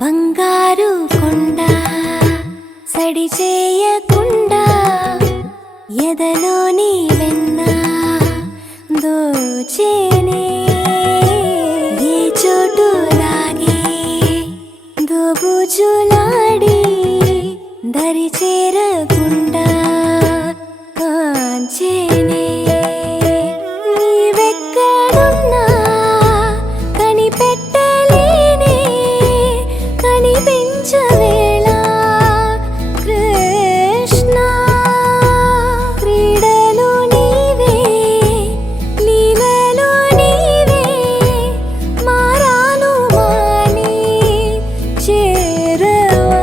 బంగారు కొండ సడి చేయకుండా ఎదలోని వెన్న దోచేనే ఏ చోటు లాగే దోబుజులాడి దరి చేరకుండా కాంచేనే నీవెక్కడున్నా కనిపెట్టలేనే కనిపించవేళ కృష్ణ క్రీడలు నీవే లీలలు నీవే మారాను మాని చేరవా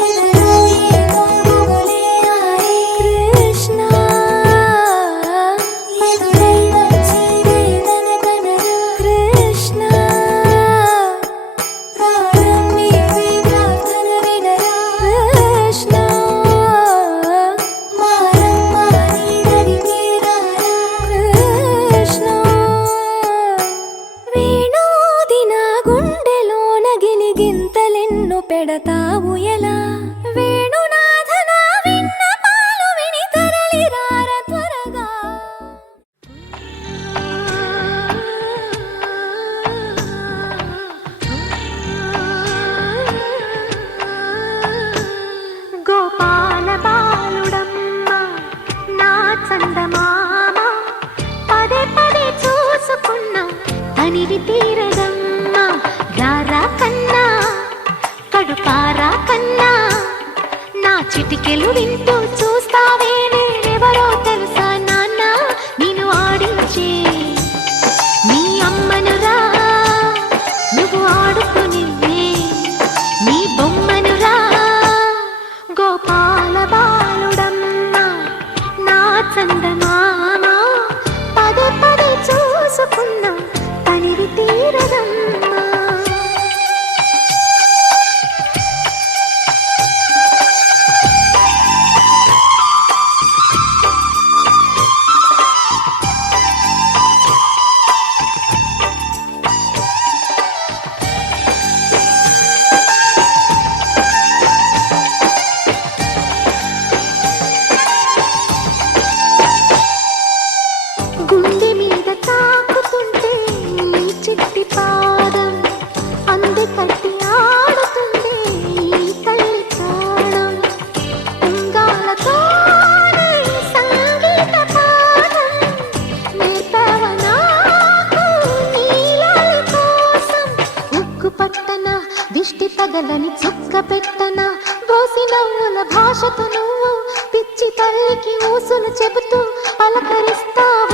ఎదలో ఏదో గుబులే ఆడే కృష్ణ ఎదురై వచ్చి వేదన కనరా కృష్ణ ప్రాణం నీవే ప్రార్థన వినరా కృష్ణ మారమ్మ నీ దరికి రారా కృష్ణ వేణోది నా గుండెలోన గిలిగింతలెన్ను పెడతావు ఎలా వేణునాథ నా విన్నపాలు విని తరలి రార త్వరగా గోపాల బాలుడమ్మ నా చందమామ పదే పదే చూసుకున్నా తనివి తీరదమ్మ రారా కన్నా కడుపారా కన్నా నా చిటికెలు వింటూ చూస్తావే నేనెవరో తెలుసా నాన్న నేను ఆడించే నీ అమ్మనురా నువ్వు ఆడుకుని నీ బొమ్మనురా గోపాల బాలుడమ్మ నా చందమామ పదే పదే చూసుకున్నా తనివి తీరదమ్మా గుండె మీద తాకుతుంటే నీ చిట్టి పాదం అంది తట్టి ఆడుతుంది ఈ తల్లి ప్రాణం ఉంగాలతోనే సంగీత పాఠం నేర్పవ నాకు నీలాలి కోసం ఉక్కు పట్టన దిష్టి తగలని చుక్క పెట్టన బోసి నవ్వుల భాషతో నువ్వు పిచ్చి తల్లికి ఊసులు చెబుతూ పలకరిస్తావు